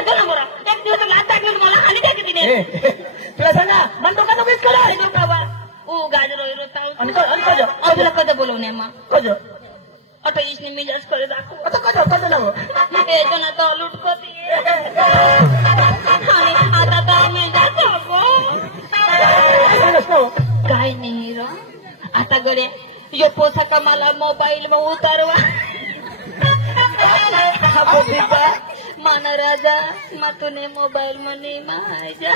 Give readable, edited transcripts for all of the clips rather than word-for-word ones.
देतो ना बरं एक दिवस लाच टाकली मला हानी काय किती नाही तुला सांगा मन डोक्यानं बीज करा बाबा ओ गाजर वगैरे आणि कज तुला कधी बोलवणे मग कज आता इसने मी जास्त करे दाखव आता कज ना येतो ना तो लुटकोती आणि आता तर मी जातो काय नाही र आता गड्या यो पोसा का मला मोबाईल में उतारवा माना राजा मा तूने मोबाईल मनी महाजा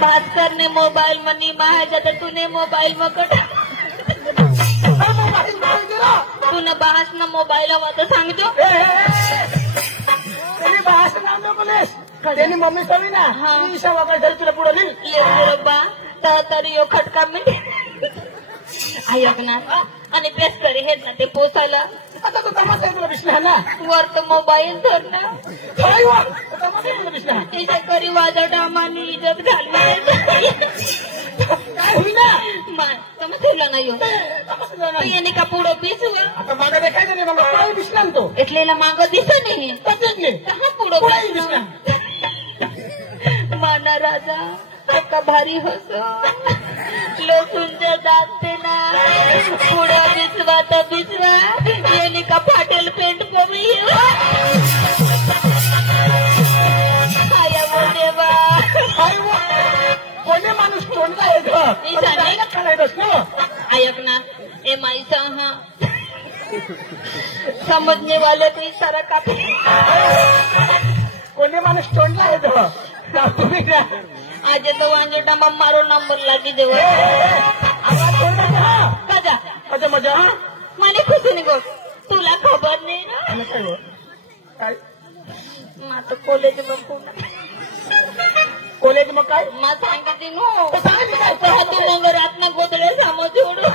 भास्कर ने मोबाईल मनी महाजा तर तूने मोबाईल में कटा तूने बास ना मोबाईल हवा तर सांगतो बास नाम बोलेस त्यांनी मम्मी सवी ना ईशा वगैरे तुला पुढे लिहिली बा तरी यो खटका मी ऐक ना आणि प्रेस करे हेत ना ते पोसायला आता तो तमाशा तुला दिसला ना वर तर मोबाईल धर ना तमाशा तुला दिसला तिच्या करी वाजा डामानी इज्जत घालली काय होईना तमाशेला नाही याने का पुढं बिसव आता मागं देखायचं नाही मग पुढे दिसला ना तो એટલેલા मागं दिसत नाही कहा पुढं दिसला माना राजा का भारी हसो लसूणच्या दाते ना पुढे बिसवा तर बिसवा याने का फाटेल पेंट कमी आया देवा कोणी माणूस कोणता ऐक ना ए माईसा हा समजने वाले तो इशारा काफी कोणी माणूस तोंडला येतो तुम्ही आज तो वांजोटा मग मारो नंबर लागी देव कजा कजा मजा माने खुशी गो तुला खबर नाही ना काय माझं कॉलेज मग कॉलेज मग काय मा सांगितली नो तू मग रातना गोदडे सामो जोडू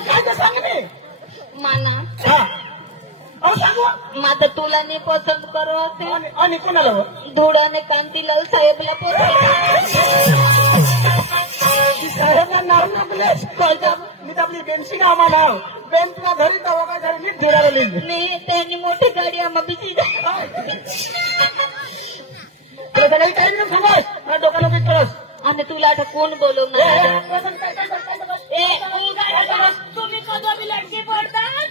काय सांगणे माना सांगू माता तुला नाही पसंत करत आणि कोणाला धुळाने कांतीलाल साहेबला साहेबला नाव नकलेस मी आपली बेनशी नाव नाव बेन तुला घरी जावं काय घरी नीट धुरायला लिहिली त्यांनी मोठी गाडी आम्हा बिची सगळी काही नाही सांगस डोक्याला बीज करस आणि तुला आता कोण बोलवणार तुम्ही कधी लटके पडतात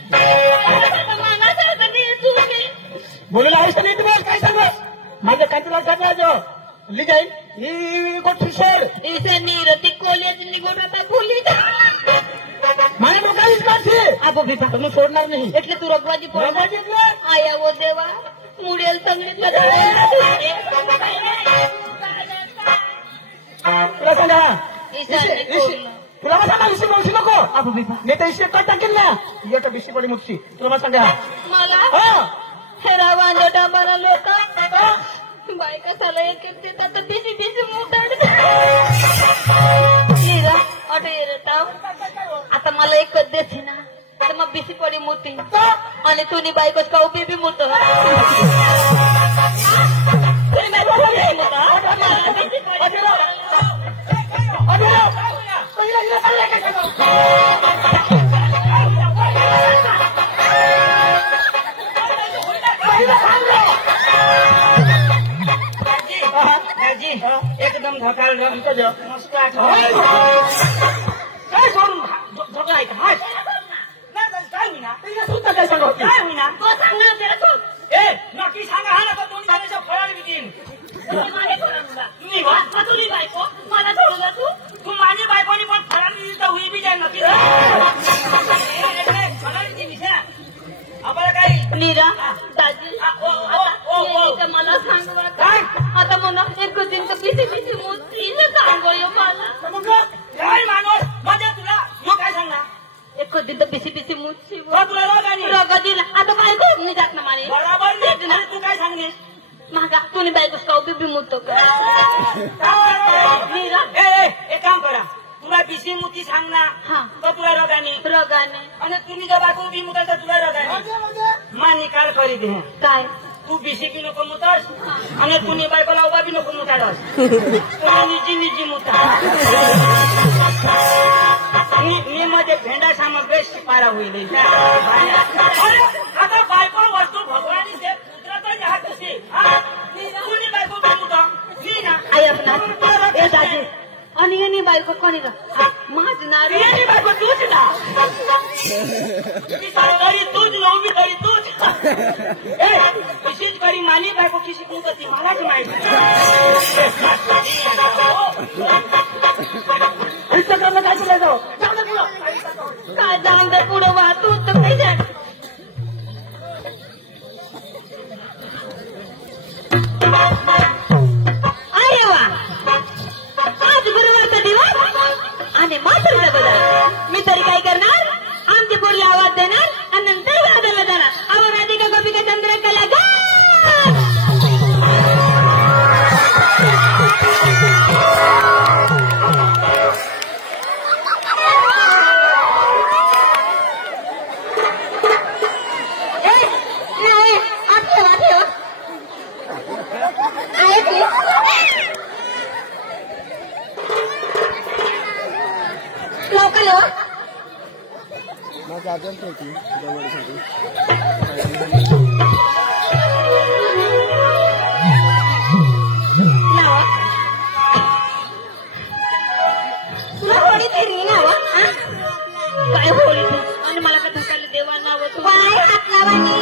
बोलला आहेस नाही तुम्ही काय सांगस माझ्या कांतीला सांगायचो लिजाईल ही गोष्टी शेर इसे नीरती कॉलेज निघून आता बोली माझ्या डोक्याला काढते आपण मी तुम्ही सोडणार नाही એટલે તું રગવાજી આયા વો દેવા મુડેલ સંગીત લગાવ્યા तुला सांगा तुला मग सांगा विषय बोलशी नको नाही तर विषय कट टाकेल ना येतो विषय पडी मुक्षी तुला मग सांगा मला हेरा वांजोटा मला लोक बायका साला एक एक देतात तर बिसी बिसी मुताड हिरा अटे रेटाव आता मला एकच देते ना तर मग बिसी पडी मोती आणि तुनी बायकोच का उभी बी मोत एकदम धकाल मस्त काय सोडून धकाल काय होईना काय सांगतो काय होईना तो सांगणार ए नक्की सांगा हा ना दोन्ही जणांच्या फळाने विकीन तुम्ही बायको मला सोडून तू माझी बायकोनी पण फळाने दिली तर होई बी जाईल नक्की फळाने दिली आपल्याला काही नीरा दाजी मला सांगवा काय आता मला एक दिन तर बिसी बिसी मोती सांगो यो मला काय माणूस म्हणजे तुला यो काय सांगणार एक दिन तर बिसी बिसी मोती तुला रोगा दिला आता काय करून नाही जात ना मारे बरोबर नाही तू काय सांगलीस मागा तुम्ही बायकोच का उभी मुतो का नीरा एक काम करा तुला बिसी मुती सांगणार तर तुला रगाने आणि तुम्ही जर बायको उभी मुता तर तुला रगाने मा निकाल करी दे काय तू बिसी बी नको मुतास आणि तुम्ही बायकोला उभा बी नको मुताडस तुम्ही निजी निजी मुता मी मध्ये भेंडा सामग्री पारा होईल आता म्हणे का माझी नारी तुझी बायको तूच ना मी सरकारी तूच उभी तरी तूच विशेष करी माली बायको की शिकून करते मलाच माहिती इंस्टाग्रामला काय तुला जाऊ काय जाऊन दे पुढं वा तू तर काही जाय अरे वा आज गुरुवारचा दिवस आणि म्हातारीचा बदल मी तरी काय करणार आमची पोरली आवाज देणार आणि नंतर वादाला जाणार अहो राधिका गोपिका चंद्रकला गा गाजन ठेवती दवडीसाठी तुला होळी फिरली ना काय होळी आणि मला का धकायला देवा नाव वाय हात लावानी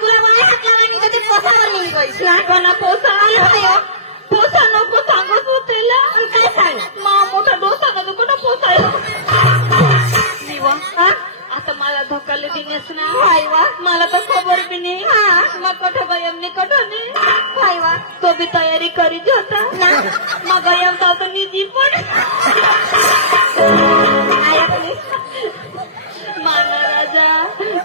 तुला वाय हात लावानी तर ते पोसावर नाही गई कोणा पोसा आला पोसा नको सांगत होतेला काय सांग मा मोठा डोसा का नको ना पोसाय आता मला धोकाले देण्यास ना वा मला तर खबर बी नाही मग कठ गयमने कठोने वा तो बी तयारी करीत होता ना मग गयम तर निधी पण माना राजा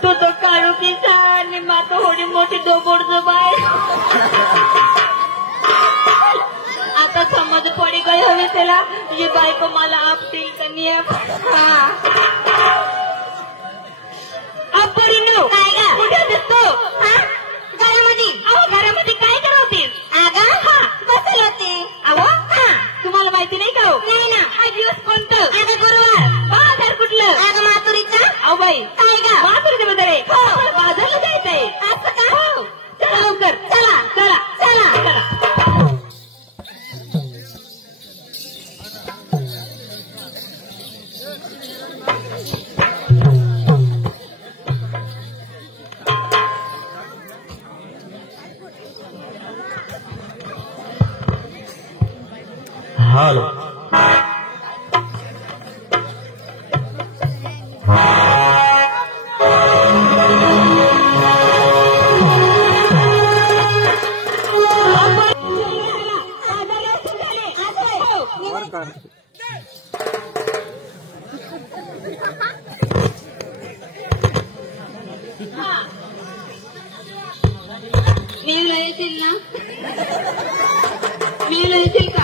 तो तो काळू किसा आणि मात होडी मोठी दोबोड बाय आता समज पडी गई हवी त्याला ही बायको मला आपतील का नियम कुठे दिसतो घरामध्ये काय करत होतीस बसेल होते अहो तुम्हाला माहिती नाही का नाही ना हा दिवस कोणतं गुरुवार बाजार कुठलं माथुरीचा अहो बाई काय का माथुरीच्या बदल बाजारला जायचंय असं का चला लवकर चला चला चला चला हॅलो मी येतील ना मी येतील का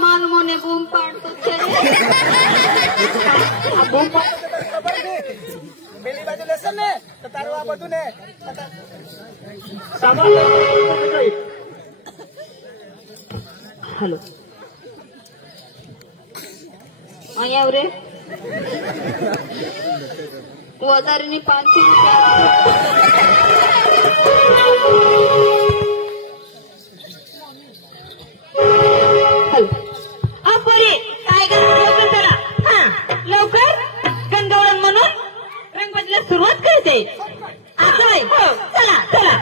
मालमोने बूम पाडतो बेली बाजू लेसन ने तर तारवा बाजू ने हॅलो याव रे वदारीने 500 रुपये काय करा लवकर गंगावळण म्हणून रंगपंचमीला सुरुवात करते चला चला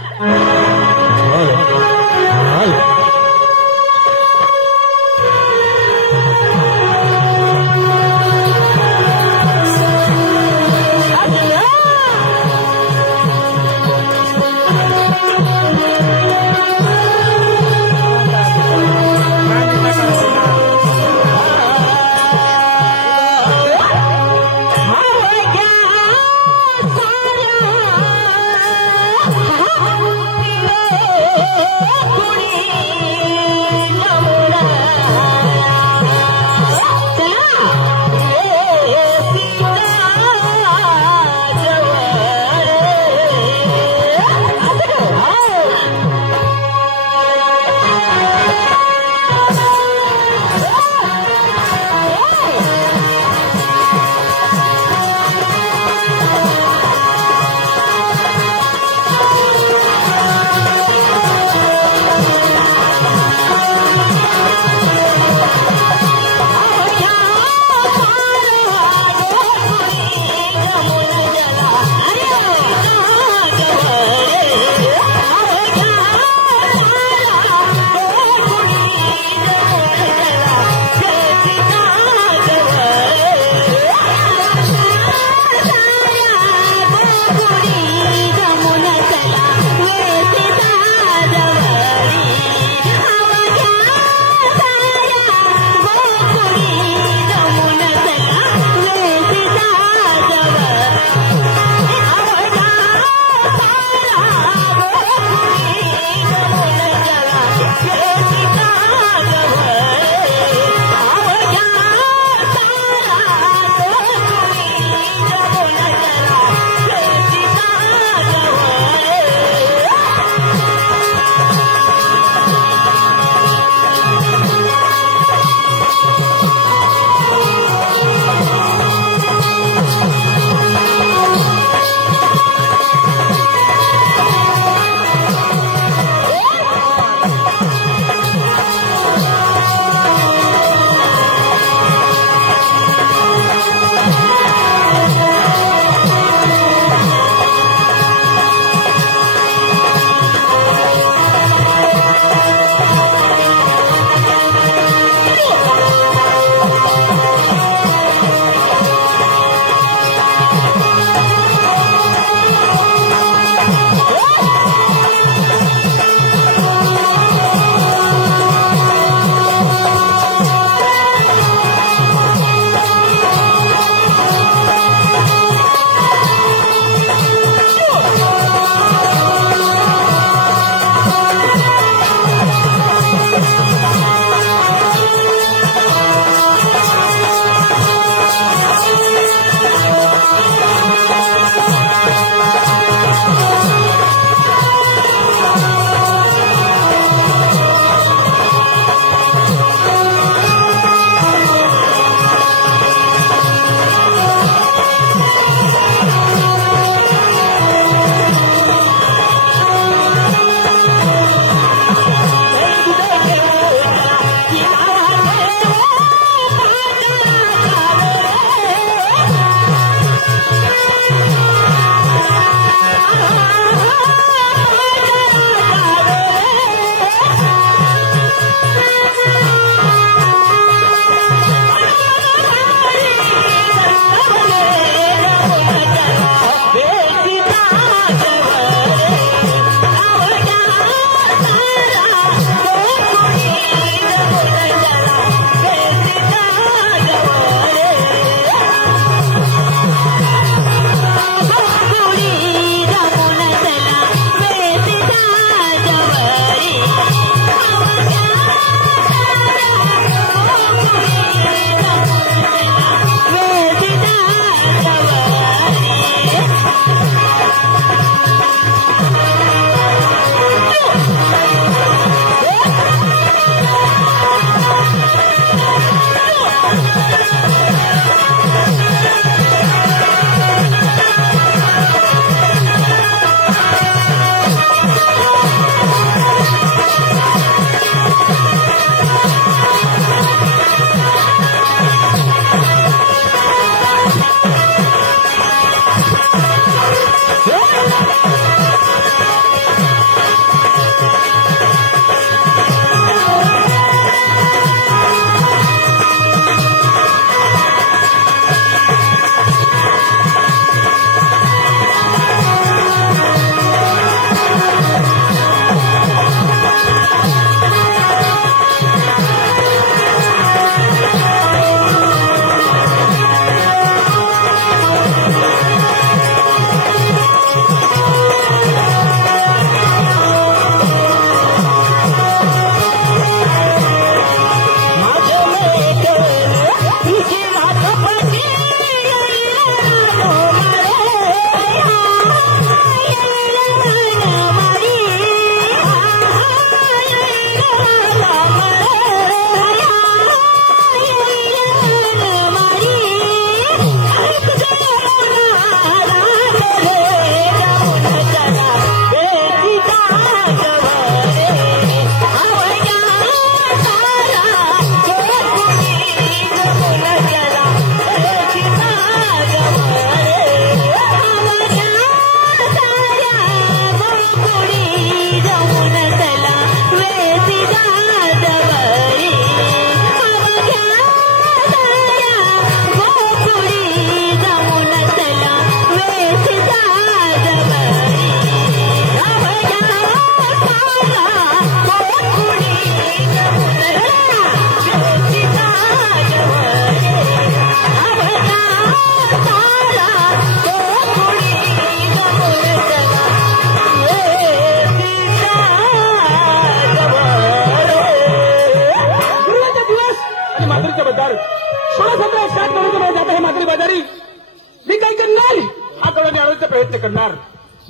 प्रयत्न करणार.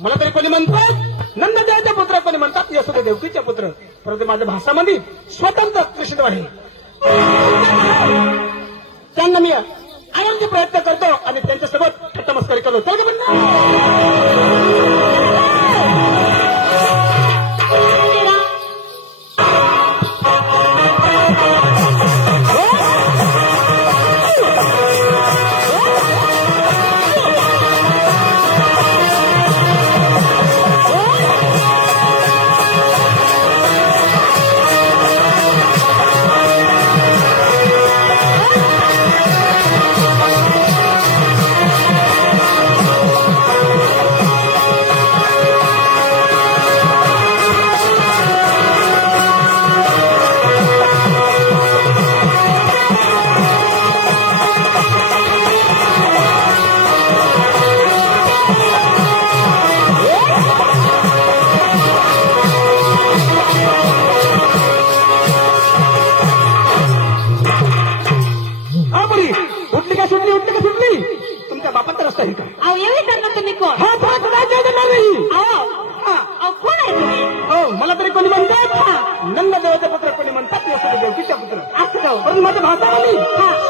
मला तरी कोणी म्हणतात नंददेवाचा पुत्र, कोणी म्हणतात यशोदा देवकीचा पुत्र, परंतु माझ्या भाषामध्ये स्वतंत्र कृष्ण आहे. त्यांना मी आणण्याचा प्रयत्न करतो आणि त्यांच्यासोबत थट्टामस्करी करतो. मला तरी कोणी म्हणतात नंददेवाचा पुत्र, कोणी म्हणतात यशोदा देवकीचा पुत्र. परंतु माझ्या भाषामध्ये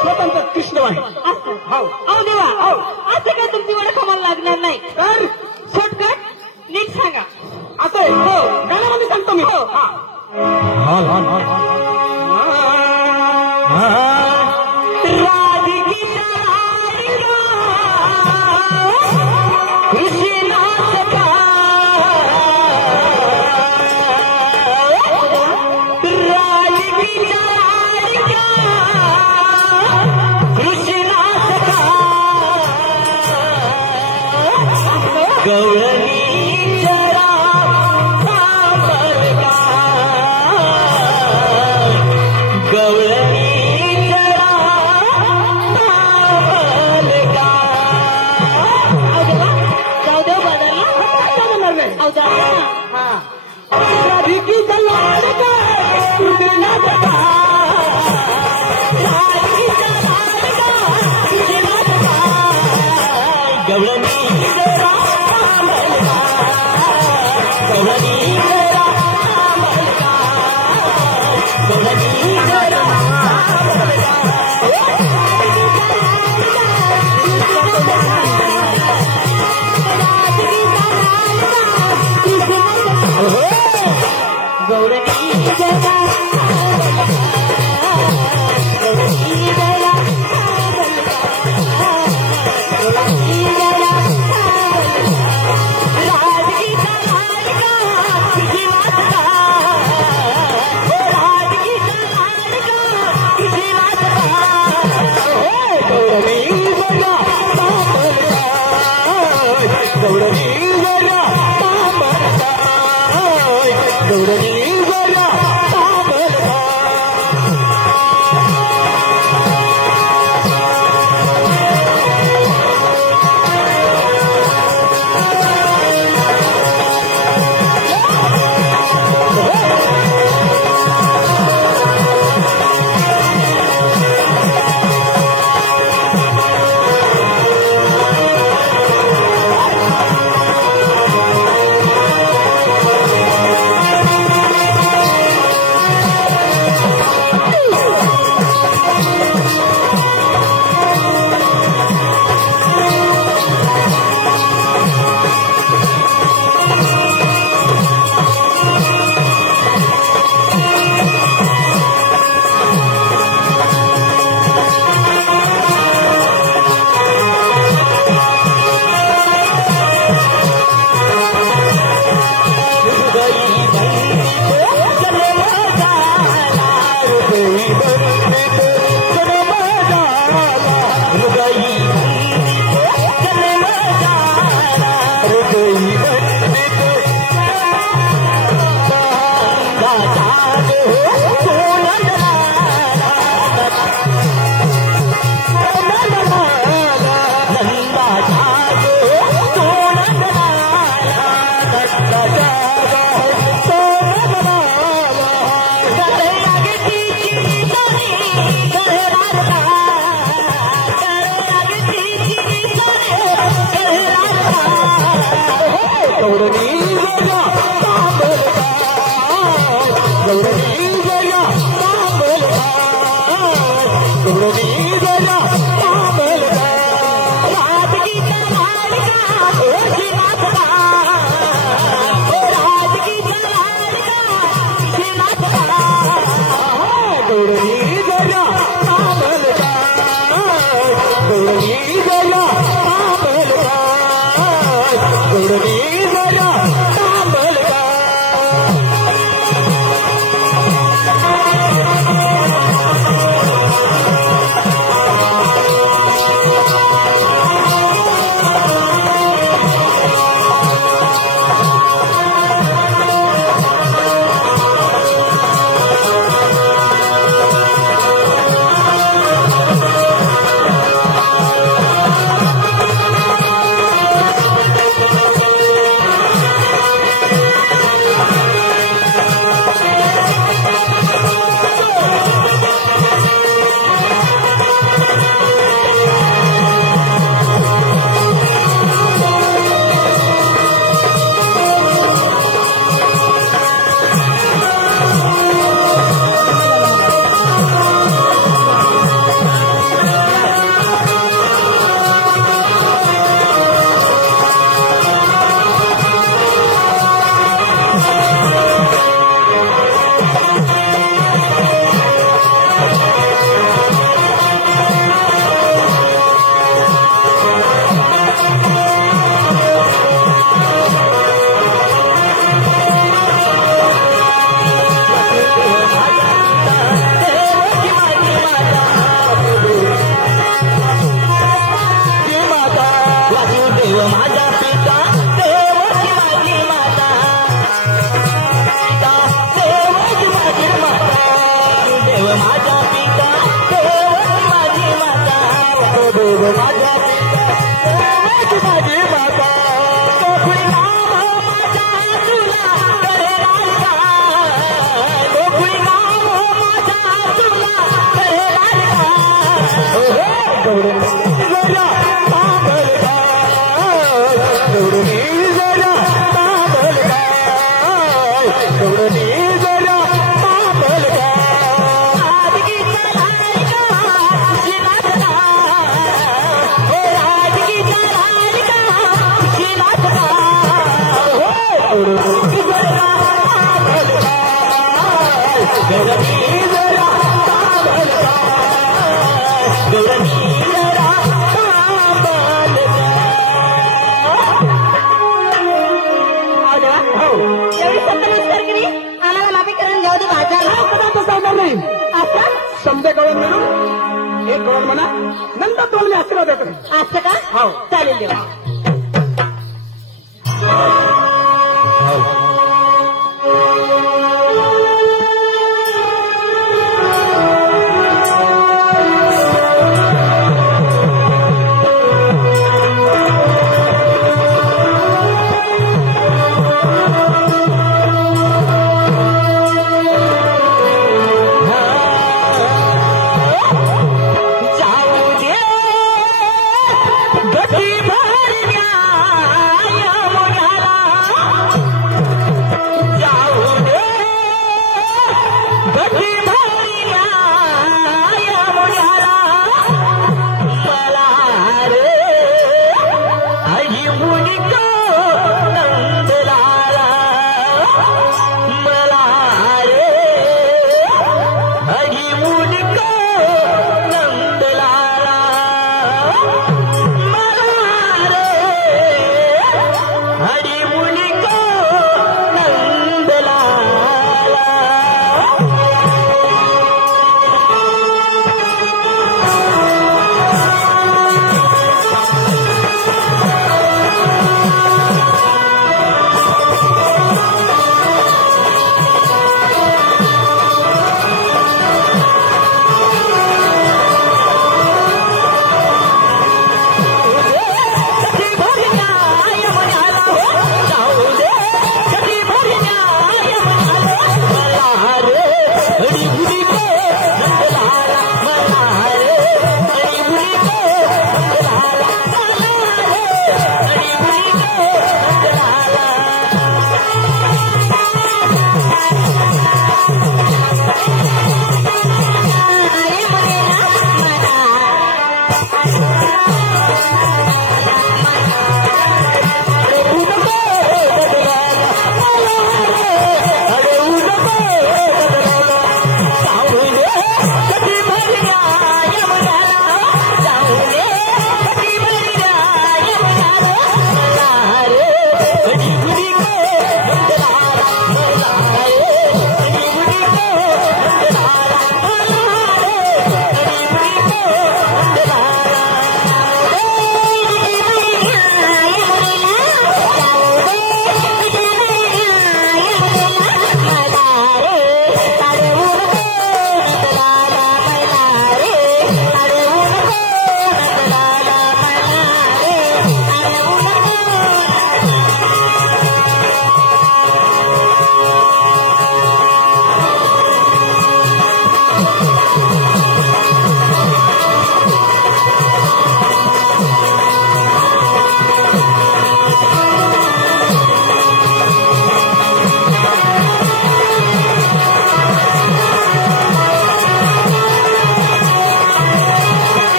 स्वतंत्र कृष्ण आहे. अहो देवा, असं काय तुमची ओळख मला लागणार नाही. तर शॉर्टकट नीट सांगा. असं आहे. हो, गाण्यामध्ये सांगतो मी. हो, गवळणी गौरवी नंतर तुम्हाला आशीर्वाद देतो. असं का? हो. चालेल देवा. गती भर न्याय मुलाला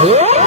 हो